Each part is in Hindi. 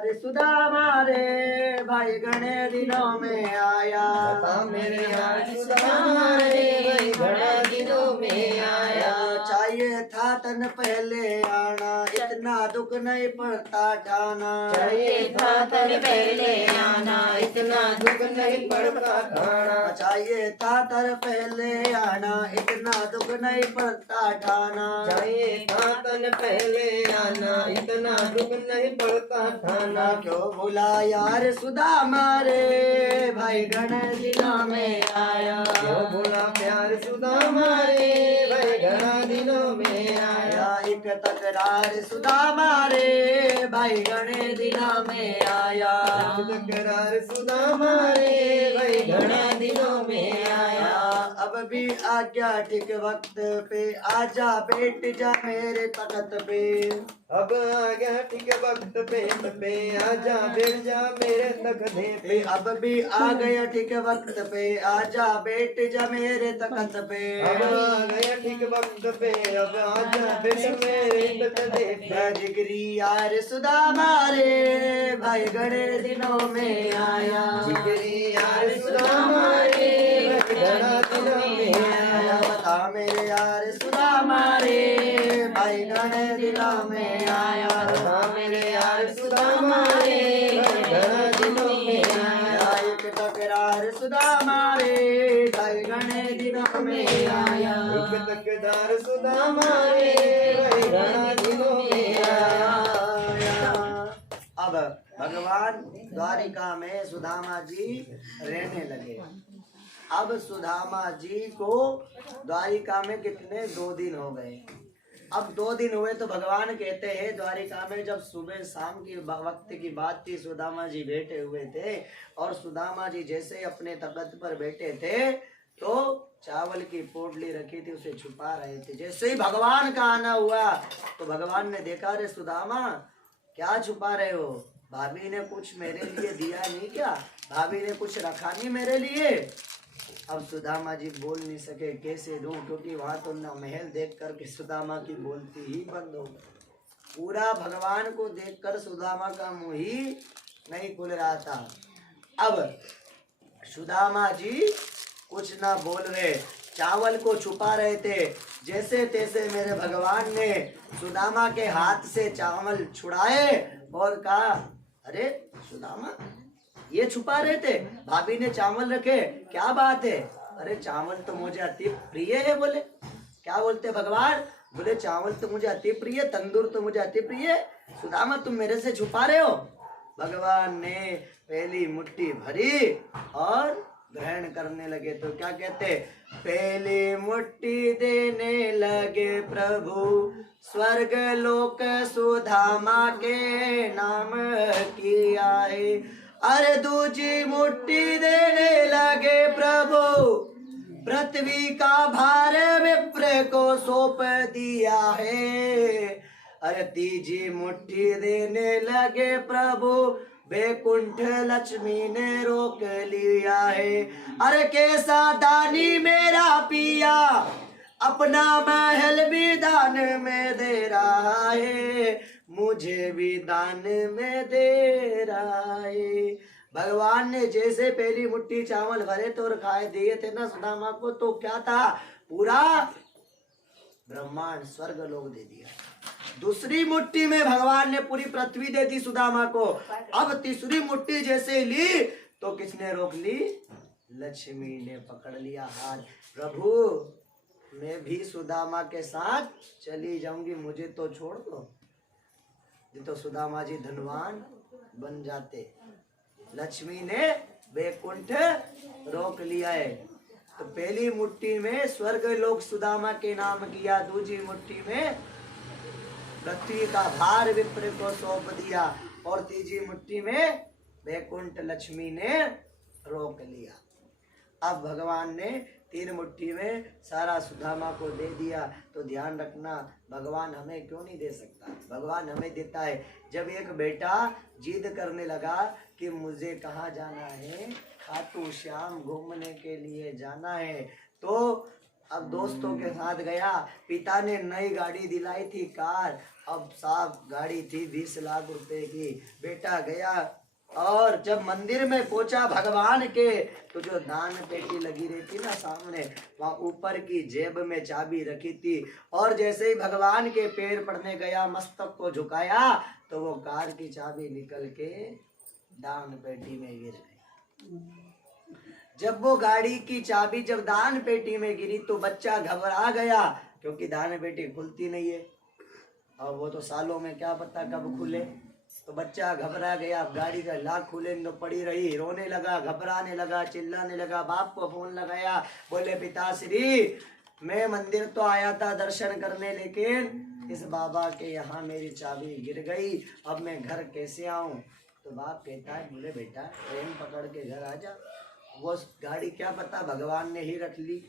अरे सुदामा रे भाई घने दिनों में आया। बता मेरे यार सुदामा रे भाई घना दिनों में आया। चाहिए था तन पहले आना, इतना दुख नहीं पड़ता ठाना। चाहिए था तन पहले आना, इतना दुख नहीं पड़ता ठाना। चाहिए था तर पहले आना, इतना दुख नहीं पड़ता ठाना। चाहिए था तन पहले आना, इतना दुख नहीं पड़ता ठाना। क्यों भूला यार सुदामा रे भाई घने दिनों में आया। क्यों भूला प्यार सुदामा रे भाई घना दिनों में आया। एक तकरार सुदामा रे भाई घने दिनों में आया। तकरार सुदामा रे भाई घना दिनों में आया। अब भी आ गया ठीक वक्त पे, आजा बैठ जा मेरे तख्त पे। अब आ गया ठीक वक्त पे आजा बैठ जा मेरे तख्ते पे। अब भी आ गया ठीक वक्त पे, आजा बैठ जा मेरे तख्त पे। अब आ गया ठीक वक्त पे, अब आजा बैठ मेरे तख्ते पे। जिगरी यार सुदामा रे भाई घने दिनों में आया। जिगरी यार सुदामा रे भाई घना दिनों में आया। बता मेरे यार सुदामा रे भाई घने दिनों में आया। बता मेरे यार सुदामा रे भाई घना दिनों में आया। एक तकरार सुदामा रे भाई घने दिनों में आया। एक तकदार सुदामा रे भाई घना दिनों में आया। अब भगवान द्वारिका में सुदामा जी रहने लगे। अब सुदामा जी को द्वारिका में कितने 2 दिन हो गए। अब 2 दिन हुए तो भगवान कहते हैं द्वारिका में जब सुबह शाम की वक्त की बात थी, सुदामा जी बैठे हुए थे और सुदामा जी जैसे अपने तख्त पर बैठे थे तो चावल की पोटली रखी थी उसे छुपा रहे थे। जैसे ही भगवान का आना हुआ तो भगवान ने देखा, रे सुदामा क्या छुपा रहे हो, भाभी ने कुछ मेरे लिए दिया नहीं क्या, भाभी ने कुछ रखा नहीं मेरे लिए। अब सुदामा जी बोल नहीं सके, कैसे दूं, क्योंकि वहां तो न महल देख करके सुदामा की बोलती ही बंद हो गई। पूरा भगवान को देखकर सुदामा का मुंह ही नहीं खुल रहा था। अब सुदामा जी कुछ ना बोल रहे, चावल को छुपा रहे थे। जैसे तैसे मेरे भगवान ने सुदामा के हाथ से चावल छुड़ाए और कहा, अरे सुदामा ये छुपा रहे थे, भाभी ने चावल रखे, क्या बात है। अरे चावल तो मुझे अति प्रिय है। बोले क्या बोलते भगवान, बोले चावल तो मुझे अति प्रिय, तंदूर तो मुझे अति प्रिय, सुदामा तुम मेरे से छुपा रहे हो। भगवान ने पहली मुट्ठी भरी और ग्रहण करने लगे तो क्या कहते, पहली मुट्ठी देने लगे प्रभु, स्वर्ग लोक सुदामा के नाम किया है। अरे दूजी मुट्ठी देने लगे प्रभु, पृथ्वी का भार विप्र को सौंप दिया है। अरे तीजी मुट्ठी देने लगे प्रभु, वैकुंठ लक्ष्मी ने रोक लिया है। अरे कैसा दानी मेरा पिया, अपना महल भी दान में दे रहा है, मुझे भी दान में दे रहा है। भगवान ने जैसे पहली मुट्ठी चावल भरे तो और खाए दिए थे ना सुदामा को, तो क्या था, पूरा ब्रह्मांड स्वर्ग लोक दे दिया। दूसरी मुट्ठी में भगवान ने पूरी पृथ्वी दे दी सुदामा को। अब तीसरी मुट्ठी जैसे ली तो किसने रोक ली, लक्ष्मी ने पकड़ लिया हाथ। प्रभु मैं भी सुदामा के साथ चली जाऊंगी, मुझे तो छोड़ दो। ये तो सुदामा जी धनवान बन जाते। लक्ष्मी ने वैकुंठ रोक लिया है। तो पहली मुट्ठी में स्वर्ग लोक सुदामा के नाम किया, दूसरी मुट्ठी में पृथ्वी का भार विप्र को सौंप दिया और तीसरी मुट्ठी में वैकुंठ लक्ष्मी ने रोक लिया। अब भगवान ने 3 मुट्ठी में सारा सुदामा को दे दिया। तो ध्यान रखना, भगवान हमें क्यों नहीं दे सकता, भगवान हमें देता है। जब एक बेटा जिद करने लगा कि मुझे कहाँ जाना है, खाटू श्याम घूमने के लिए जाना है, तो अब दोस्तों के साथ गया। पिता ने नई गाड़ी दिलाई थी, कार। अब साहब गाड़ी थी 20 लाख रुपए की। बेटा गया और जब मंदिर में पहुंचा भगवान के, तो जो दान पेटी लगी रहती ना सामने, वहां ऊपर की जेब में चाबी रखी थी। और जैसे ही भगवान के पैर पड़ने गया, मस्तक को झुकाया, तो वो कार की चाबी निकल के दान पेटी में गिर गई। जब वो गाड़ी की चाबी जब दान पेटी में गिरी, तो बच्चा घबरा गया, क्योंकि दान पेटी खुलती नहीं है और वो तो सालों में क्या पता कब खुले। तो बच्चा घबरा गया। गाड़ी का लाख खुले तो पड़ी रही, रोने लगा, घबराने लगा, चिल्लाने लगा। बाप को फोन लगाया, बोले पिताश्री मैं मंदिर तो आया था दर्शन करने, लेकिन इस बाबा के यहाँ मेरी चाबी गिर गई, अब मैं घर कैसे आऊं। तो बाप कहता है, बोले बेटा ट्रेन पकड़ के घर आ जा। वो गाड़ी क्या पता भगवान ने ही रख ली,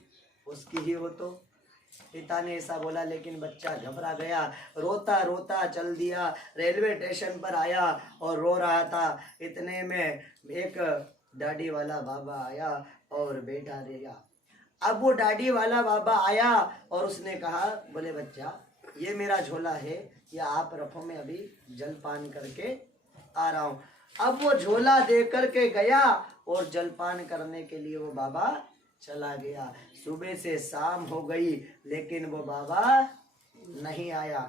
उसकी ही हो। तो पिता ने ऐसा बोला, लेकिन बच्चा घबरा गया, रोता रोता चल दिया। रेलवे स्टेशन पर आया और रो रहा था। इतने में एक दाढ़ी वाला बाबा आया और बैठा रहेगा। अब वो दाढ़ी वाला बाबा आया और उसने कहा, बोले बच्चा ये मेरा झोला है, या आप रखो, मैं अभी जलपान करके आ रहा हूँ। अब वो झोला दे करके गया और जलपान करने के लिए वो बाबा चला गया। सुबह से शाम हो गई, लेकिन वो बाबा नहीं आया।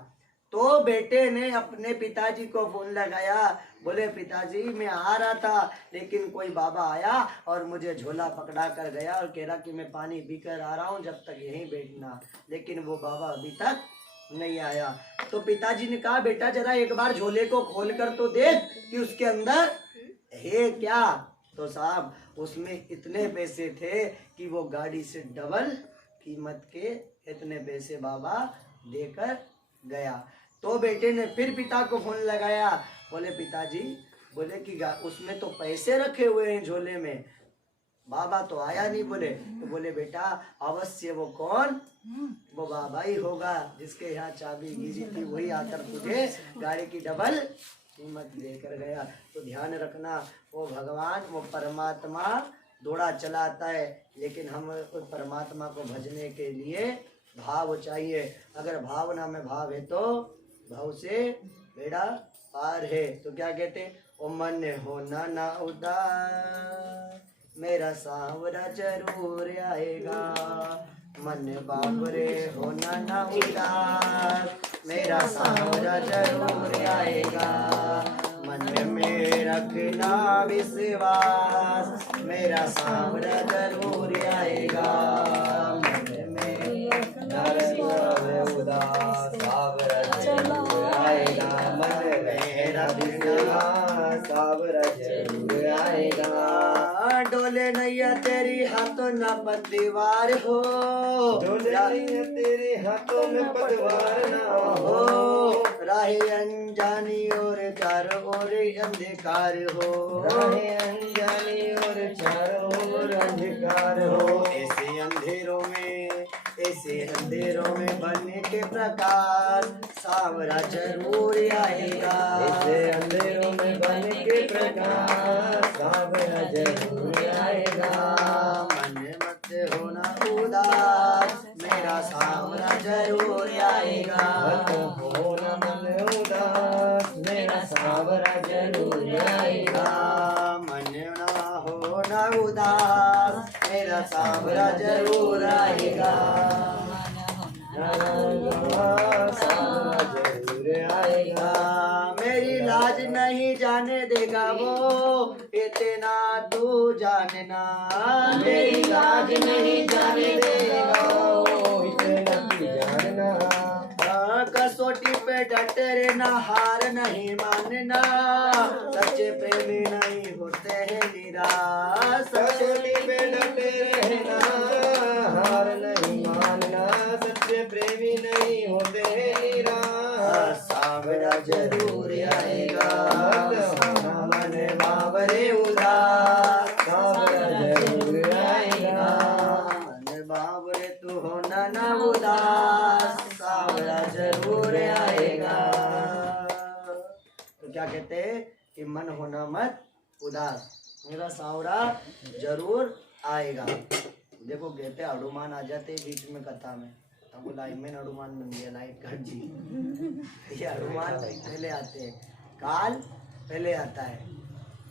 तो बेटे ने अपने पिताजी को फोन लगाया, बोले पिताजी मैं आ रहा था, लेकिन कोई बाबा आया और मुझे झोला पकड़ा कर गया और कह रहा कि मैं पानी पीकर आ रहा हूँ, जब तक यहीं बैठना। लेकिन वो बाबा अभी तक नहीं आया। तो पिताजी ने कहा, बेटा जरा एक बार झोले को खोल कर तो देख कि उसके अंदर है क्या। तो साहब उसमें इतने पैसे थे कि वो गाड़ी से डबल कीमत के इतने पैसे बाबा देकर गया। तो बेटे ने फिर पिता को फोन लगाया, बोले पिताजी, बोले कि उसमें तो पैसे रखे हुए हैं झोले में, बाबा तो आया नहीं। बोले तो बोले बेटा अवश्य वो कौन, वो बाबा ही होगा जिसके यहाँ चाबी गिरी थी, वही आकर तुझे गाड़ी की डबल कीमत देकर गया। तो ध्यान रखना, वो भगवान, वो परमात्मा दौड़ा चलाता है, लेकिन हम उस परमात्मा को भजने के लिए भाव चाहिए। अगर भावना में भाव है तो भाव से बेड़ा पार है। तो क्या कहते, ओ मन होना ना उदास, मेरा सांवरा जरूर आएगा। मन बाबरे होना ना उदास, मेरा सांवरा जरूर आएगा। मन में रखना विश्वास, मेरा सांवरा जरूर आएगा। मन में रखना उदास, सांवरा जरूर आएगा। मन में रखना सांवरा जरूर आएगा। डोले नैया तेरी हाथों ना पतवार हो, डोले नैया तेरे हाथों में पतवार ना हो। राहे अनजानी और चारों ओर अंधकार हो, राहे अनजानी और चारों ओर अंधकार हो। ऐसे अंधेरों में, ऐसे अंधेरों में बनने के प्रकाश सांवरा जरूर आएगा। ऐसे अंधेरों में बन के प्रकाश सांवरा जरूर आएगा। मन मत होना उदास, मेरा सांवरा जरूर आएगा। मत होना मन उदास, मेरा सांवरा जरूर आएगा। मन ना होना उदास, मेरा सांवरा जरूर आएगा। सांवरा जरूर आएगा। मेरी लाज नहीं जाने देगा वो, इतना तू जानना। मेरी लाज नहीं जाने देगा वो, इतना तू जानना। कसौटी पे डटे रहना, हार नहीं मानना। सच्चे प्रेमी नहीं होते हैं निराश। कसौटी पे डटे रहना, हार नहीं मानना। सच्चे प्रेमी नहीं होते निराश। सांवरा जरूर आएगा। मन बाबरे उदास, सांवरा जरूर आएगा। मन बाबरे तू होना ना उदास, सांवरा जरूर आएगा। तो क्या कहते हैं कि मन होना मत उदास, मेरा सांवरा जरूर आएगा। देखो कहते हनुमान आ जाते हैं बीच में कथा में, हमको लाइट में हनुमान बन गया, लाइट काट जी। ये हनुमान पहले आते हैं, काल पहले आता है,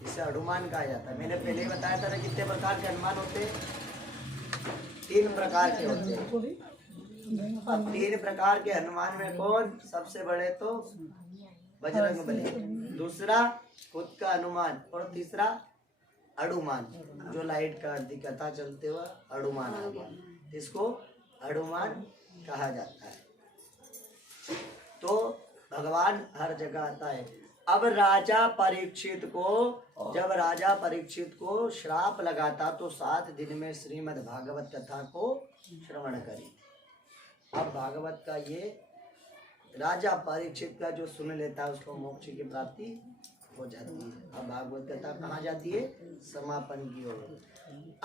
इसे हनुमान कहा जाता है। मैंने पहले ही बताया था ना कितने प्रकार के हनुमान होते हैं, 3 प्रकार के होते हैं। अब 3 प्रकार के हनुमान में कौन सबसे बड़े? तो बजरंगबली, दूसरा खुद का हनुमान, और तीसरा हनुमान जो लाइट काट दी, कथा चलते हुआ हनुमान आ गया, इसको हनुमान कहा जाता है। तो भगवान हर जगह आता है। अब राजा परीक्षित को, जब राजा परीक्षित को श्राप लगाता तो 7 दिन में श्रीमद् भागवत कथा को श्रवण करी। अब भागवत का ये राजा परीक्षित का जो सुन लेता है उसको मोक्ष की प्राप्ति हो जाती है। अब भागवत कथा कहाँ जाती है? समापन की ओर।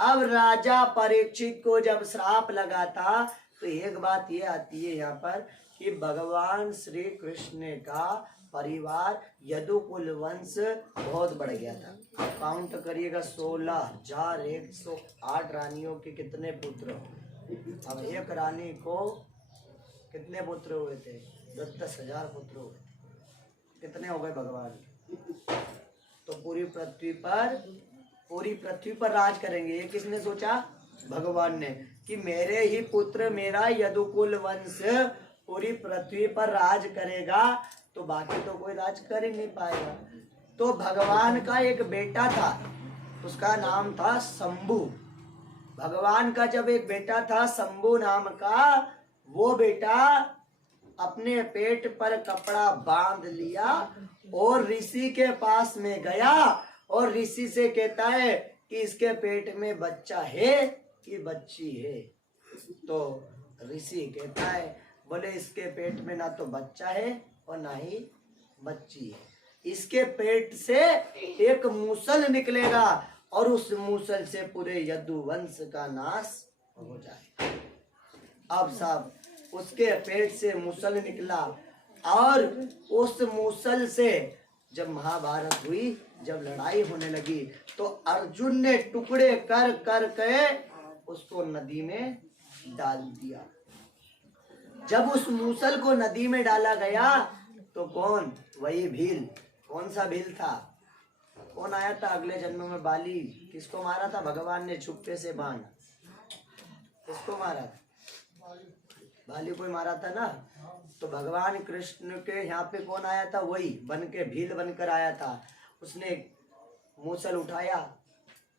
अब राजा परीक्षित को जब श्राप लगा था तो एक बात ये आती है यहाँ पर कि भगवान श्री कृष्ण का परिवार यदुकुल वंश बहुत बढ़ गया था। अब काउंट करिएगा, 16,108 रानियों के कितने पुत्र। अब एक रानी को कितने पुत्र हुए थे? 10,000 पुत्र हुए थे। कितने हो गए भगवान? तो पूरी पृथ्वी पर राज करेंगे। ये किसने सोचा? भगवान ने, कि मेरे ही पुत्र, मेरा यदुकुल वंश पूरी पृथ्वी पर राज करेगा, तो बाकी तो कोई राज कर ही नहीं पाएगा। तो भगवान का एक बेटा था, उसका नाम था शंभु। भगवान का जब एक बेटा था शंभु नाम का, वो बेटा अपने पेट पर कपड़ा बांध लिया और ऋषि के पास में गया और ऋषि से कहता है कि इसके पेट में बच्चा है कि बच्ची है? तो ऋषि कहता है, बोले इसके पेट में ना तो बच्चा है और ना ही बच्ची है, इसके पेट से एक मूसल निकलेगा और उस मूसल से पूरे यदुवंश का नाश हो जाए। अब साहब उसके पेट से मूसल निकला और उस मूसल से जब महाभारत हुई, जब लड़ाई होने लगी, तो अर्जुन ने टुकड़े कर कर के उसको नदी में डाल दिया। जब उस मूसल को नदी में डाला गया तो कौन? वही भील। कौन सा भील था? कौन आया था अगले जन्म में? बाली। किसको मारा था भगवान ने छुपके से बाण? किसको मारा था? बाली को ही मारा था ना। तो भगवान कृष्ण के यहाँ पे कौन आया था? वही बन के, भील बनकर आया था। उसने मूसल उठाया,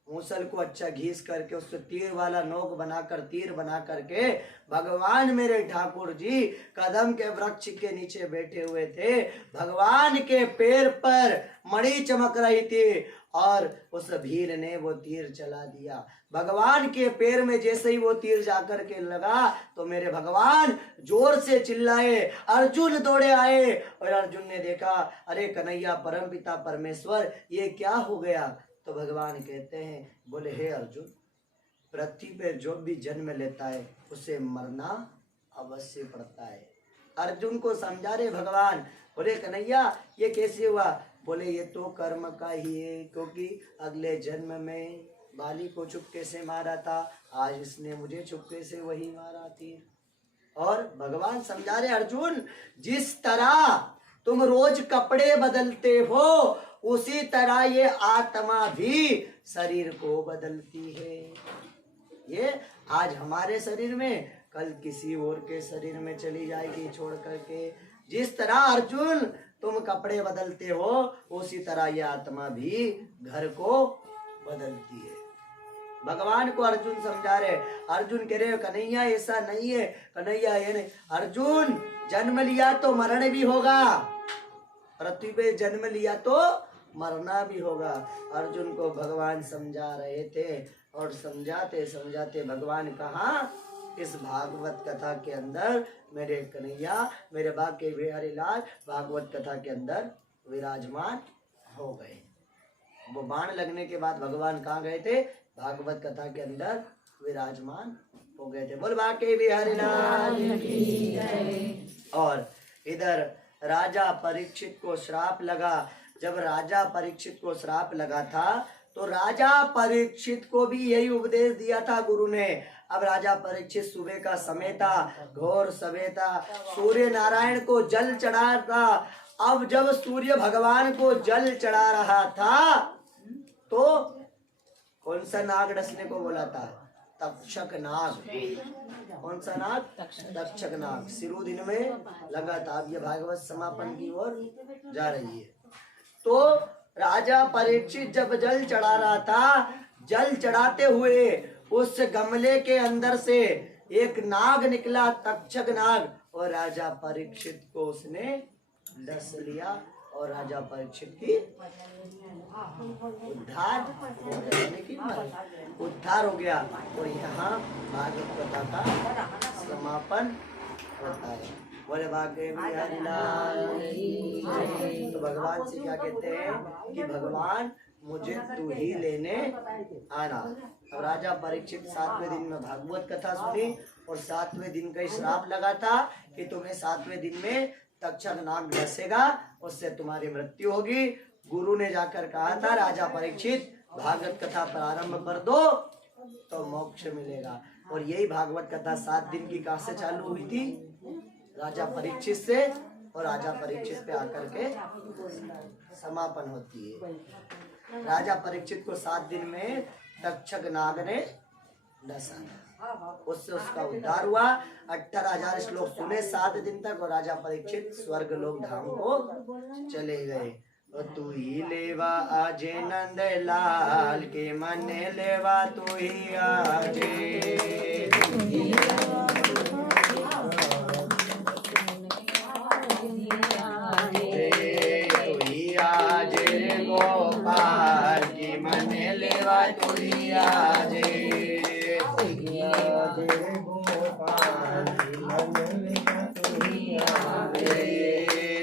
मूसल को अच्छा घीस करके उससे तीर वाला नोक बनाकर, तीर बना करके, भगवान मेरे ठाकुर जी कदम के वृक्ष के नीचे बैठे हुए थे, भगवान के पैर पर मणि चमक रही थी और उस भील ने वो तीर चला दिया। भगवान के पैर में जैसे ही वो तीर जाकर के लगा तो मेरे भगवान जोर से चिल्लाए, अर्जुन दौड़े आए और अर्जुन ने देखा, अरे कन्हैया परमपिता परमेश्वर ये क्या हो गया? तो भगवान कहते हैं, बोले हे अर्जुन, पृथ्वी पे जो भी जन्म लेता है उसे मरना अवश्य पड़ता है। अर्जुन को समझा रहे भगवान। बोले कन्हैया ये कैसे हुआ? बोले ये तो कर्म का ही है, क्योंकि अगले जन्म में बाली को चुपके से मारा था, आज इसने मुझे चुपके से वही मारा थी। और भगवान समझा रहे, अर्जुन जिस तरह तुम रोज कपड़े बदलते हो उसी तरह ये आत्मा भी शरीर को बदलती है। ये आज हमारे शरीर में, कल किसी और के शरीर में चली जाएगी छोड़ करके। जिस तरह अर्जुन तुम कपड़े बदलते हो उसी तरह ये आत्मा भी घर को बदलती है। भगवान को अर्जुन समझा रहे। अर्जुन कह रहे कन्हैया ऐसा नहीं है, कन्हैया ये नहीं। अर्जुन जन्म लिया तो मरण भी होगा, पृथ्वी पे जन्म लिया तो मरना भी होगा। अर्जुन को भगवान समझा रहे थे और समझाते समझाते भगवान कहाँ? इस भागवत कथा के अंदर मेरे कन्हैया, मेरे बाके बिहारी लाल भागवत कथा के अंदर विराजमान हो गए। वो बाण लगने के बाद भगवान कहाँ गए थे? भागवत कथा के अंदर विराजमान हो गए थे। बोल बाके बिहारी लाल। और इधर राजा परीक्षित को श्राप लगा। जब राजा परीक्षित को श्राप लगा था तो राजा परीक्षित को भी यही उपदेश दिया था गुरु ने। अब राजा परीक्षित सुबह का समय था, घोर समय था, सूर्य नारायण को जल चढ़ा था। अब जब सूर्य भगवान को जल चढ़ा रहा था तो कौन सा नाग डसने को बोला था? तक्षक नाग। कौन सा नाग? तक्षक नाग। सिरु दिन में लगा था। अब ये भागवत समापन की ओर जा रही है। तो राजा परीक्षित जब जल चढ़ा रहा था, जल चढ़ाते हुए उस गमले के अंदर से एक नाग निकला, तक्षक नाग, और राजा परीक्षित को उसने डस लिया और राजा परीक्षित की उद्धार हो गया। और यहाँ भागवत कथा का समापन होता है। बोले भाग्य तो भगवान से क्या कहते हैं कि भगवान मुझे तू ही लेने आना। अब राजा परीक्षित 7वें दिन में भागवत कथा सुनी और 7वें दिन का श्राप लगा था कि तुम्हें 7वें दिन में तक्षक नाग डसेगा, उससे तुम्हारी मृत्यु होगी। गुरु ने जाकर कहा था राजा परीक्षित भागवत कथा प्रारंभ कर दो तो मोक्ष मिलेगा। और यही भागवत कथा 7 दिन की कहाँ से चालू हुई थी? राजा परीक्षित से, और राजा परीक्षित पे आकर के समापन होती है। राजा परीक्षित को 7 दिन में तक्षक नाग ने डसा, उससे उसका उद्धार हुआ। 18,000 श्लोक सुने 7 दिन तक और राजा परीक्षित स्वर्ग लोक धाम को चले गए। और तू ही लेवा आजे नंद लाल के मन लेवा तू ही आजे। तू ही आजे रे गोपाल के मन लेवा तू ही आजे।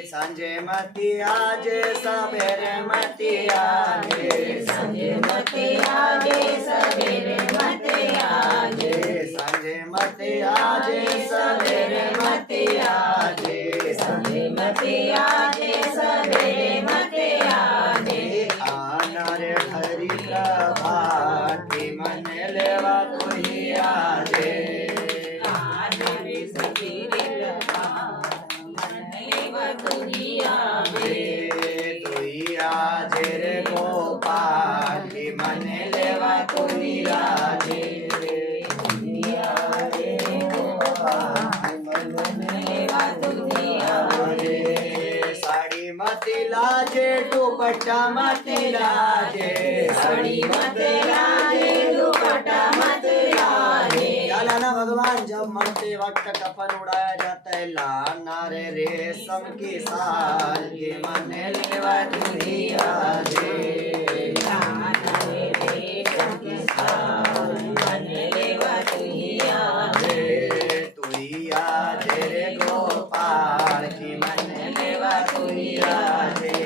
संजय मती आजे सवेरे मती आजे। संजय मती आजे सवेरे मती आजे। संजय मती आजे सवेरे मती आजे। संजय मती आजे सवेरे मती आजे। आना रे हरि प्रभात के मन लेवा तू ही आजे। गोपाल के मन लेवा तू ही आजे। साड़ी मत लाजे दुपट्टा मत लाजे। साड़ी मत लाजे दुपट्टा मत लाजे। लाना भगवान जब मरते वक्त कफन उड़ाया जाता है लाना रे रेशम की साल के मन लेवा तू ही आजे। तू ही आजे रे गोपाल की मन लेवा तू ही आजे।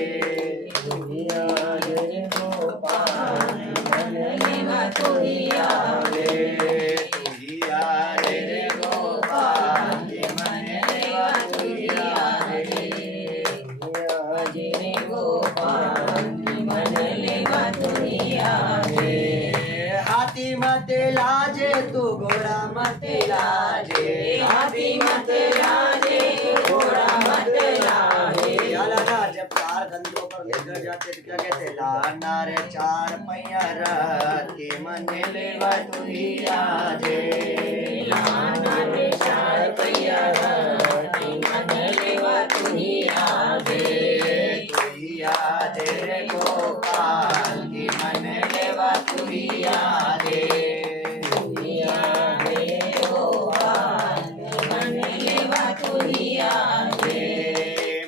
तू ही आजे रे गोपाल की मन लेवा तू ही आजे। तू ही आजे रे गोपाल की मन लेवा तू ही आजे। आजे रे गोपाल की मन लेवा तू ही आजे। हाथी मत लाजे तू घोड़ा मत लाजे। हाथी मत लाजे घोड़ा मत लाजे। जब 4 कंधों पर लेकर जाते तो क्या कहते? लाना रे 4 पहिया रथ के मन लेवा तू ही आजे। लाना रे 4 पहिया रथ के मन लेवा तू ही आजे। तू ही आजे रे गोपाल के मन लेवा तू ही आजे। तू ही आजे गोपाल के मन लेवा तू ही आजे।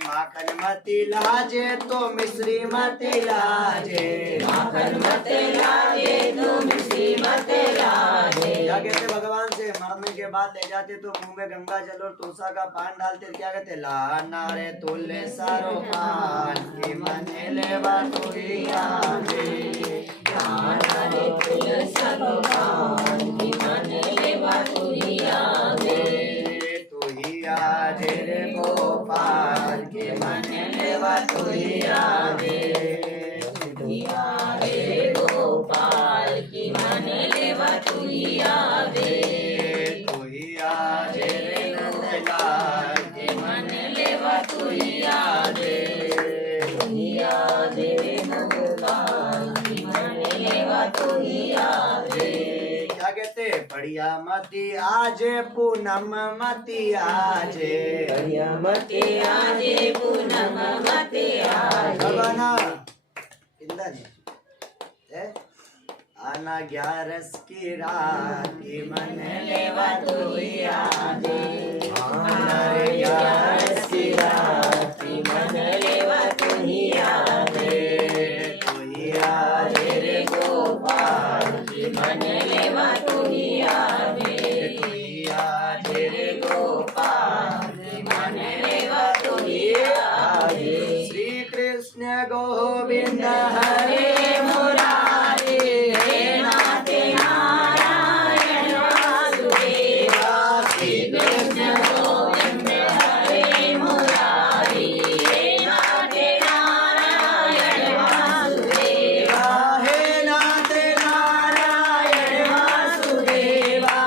माखन मत लाजे तो मिश्री मत लाजे। माखन मत लाजे तो मिश्री मत लाजे। क्या कहते भगवान से मरने के बाद ले जाते तो मुंह में गंगा जल और तुलसा का पान डालते, क्या कहते? लाना रे तुल्ले सारो पान के मन लेवा तू ही आजे। लाना रे तुल्ले सारो पान के मन लेवा तू ही आजे। तू ही आजे रे गोपाल के मन लेवा तू ही आजे। तू ही आजे रे गोपाल बढ़िया मती आजे पूनम मती आजे बढ़िया मती आजे पूनम मती आजे भगवाना इंदन है आना 11 की रात की मन लेवा तू ही आजे आना 11 की रात की मन लेवा तू ही आजे तू ही आजे रे गोपाल की मन लेवा तू ही आजे तू ही आजे रे गोपाल की मन लेवा तू ही आजे श्री कृष्ण गोविंद हरे मुरारी हे नाथ नारायण वासुदेवा श्री कृष्ण गोविंद हरे मुरारी हे नाथ नारायण वासुदेवा हे नाथ नारायण वासुदेवा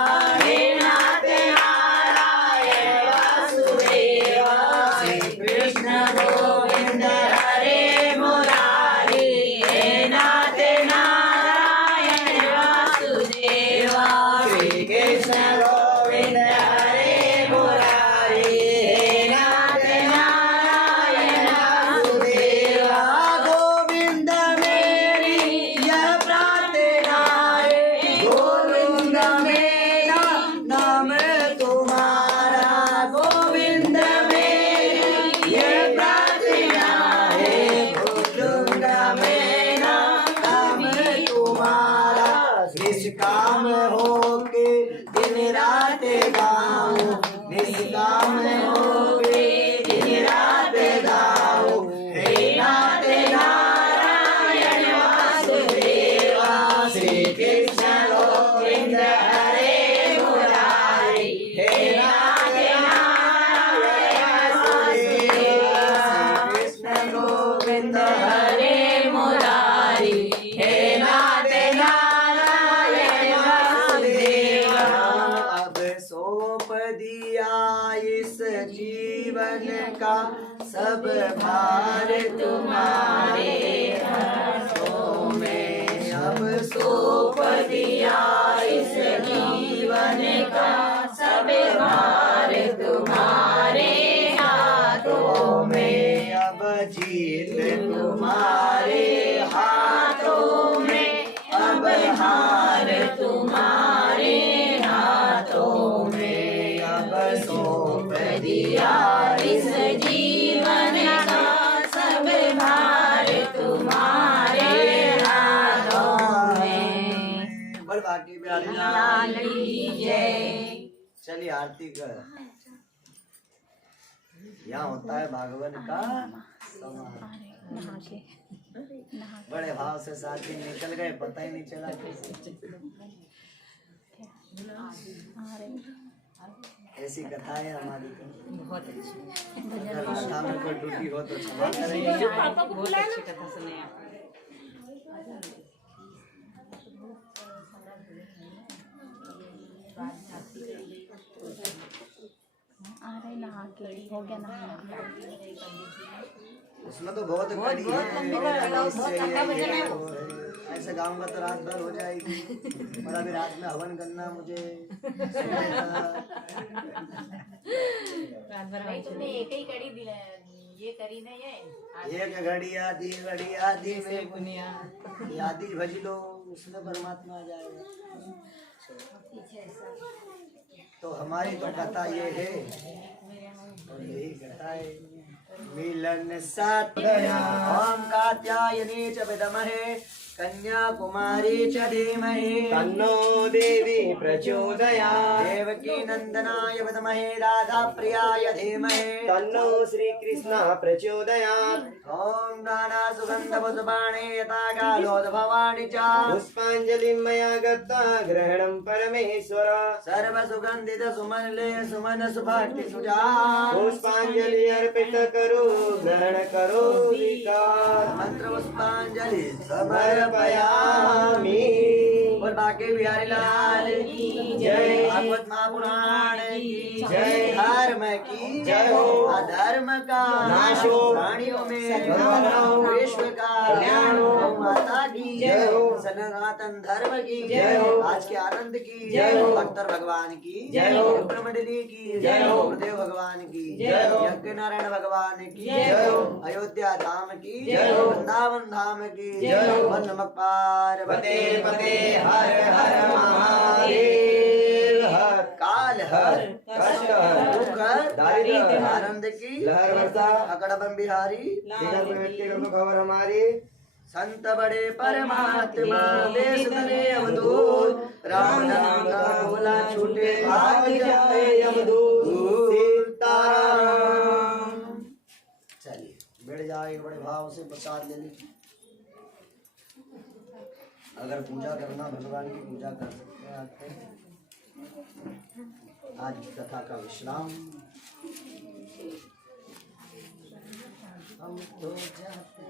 हे नाथ नारायण वासुदेवा श्री कृष्ण गोविंद हरे मुरारी हे नाथ नारायण वासुदेवा श्री कृष्ण गोविंद हरे मुरारी हे नाथ नारायण वासुदेवा गोविंद मेरी यह प्रार्थना है गोविंद मेरा नाम तुम्हारा गोविंद मेरी यह प्रार्थना है गोविंद मेरा नाम तुम्हारा निष्काम हो के दिन रात गाओ निष्काम हो के दिन रात गाओ हे नाथ नारायण वासुदेवा श्री कृष्ण गोविंद हरे मुरारी हे नाथ नारायण वासुदेवा श्री कृष्ण गोविंद हरे मुरारी हे नाथ नारायण वासुदेवा अब सौंप दिया इस जीवन का सब भार तुम्हारे हाथों में अब सौंप दिया इस जीवन का सब भार तुम्हारे हाथों में अब जीत तुम्हारे हाथों में अब हार तुम्हारे हाथों में अब सौंप दिया इस जीवन का सब भार तुम्हारे हाथों में बड़ बाकी बिहारी लाल की जय चलिए आरती कर यहाँ होता है भागवत का समारोह बड़े भाव से साथी निकल गए पता ही नहीं चला कैसे ऐसी कथा है हमारी बहुत अच्छी अगर कथा में कोई टूटी हो तो क्षमा करेंगे बहुत अच्छी कथा सुने आप आ रहे नहा के हो गया नहाना उसमें तो बहुत कड़ी है इससे ये है, वो है। ऐसे गाँव का तो रात भर हो जाएगी और अभी रात में हवन करना मुझे तुमने एक ही कड़ी दिला ये करी ना ये एक घड़ी आदि में दुनिया आदि भज लो उसमें परमात्मा आ जाएगा तो हमारी तो कथा ये है और यही कथा है मिलन साथ ओम कात्यायनी च विद्महे कन्याकुमारी च धीमहि तन्नो देवी प्रचोदयात् देवकी नंदनाय विद्महे राधा प्रियाय धीमहि तन्नो श्रीकृष्णः प्रचोदयात् ओम नाना सुगंध पुष्पाणि यथा कालोद्भवानि च पुष्पाञ्जलिं मया गत्वा ग्रहणं परमेश्वर सर्व सुगंधित सुमनले सुमन सुभक्ति सुजा पुष्पाञ्जलि अर्पित करो ग्रहण करो विकार मंत्र पुष्पांजलि समर्पयामि बोल बाके बिहारी लाल की जय। भागवत महापुराण की जय। धर्म की जय हो। अधर्म का नाश हो। प्राणियों में सद्भावना हो। विश्व का कल्याण हो। गौ माता की जय हो। सनातन धर्म की जय हो। आज के आनंद की जय हो। भक्तर भगवान की जय हो। मंडली की जय हो। गुरुदेव भगवान की जय हो। यज्ञ नारायण भगवान की जय हो। अयोध्या धाम की जय हो। वृंदावन धाम की जय हो। वन नमः पार्वती पते पते हर हर महादेव हर काल हर कष्ट हर दुख हर दारिद्र हर आनंद की लहर वर्षा अकड़बम बिहारी टिकट खबर हमारी संत बड़े परमात्मा देश धरे अवधूत राम नाम का बोला छूटे भाग जाए यमदूत सीताराम। चलिए बैठ जाओ एक बड़े भाव से प्रसाद ले लीजिए। अगर पूजा करना भगवान की पूजा कर सकते हैं आके। आज कथा का विश्राम हम तो जाते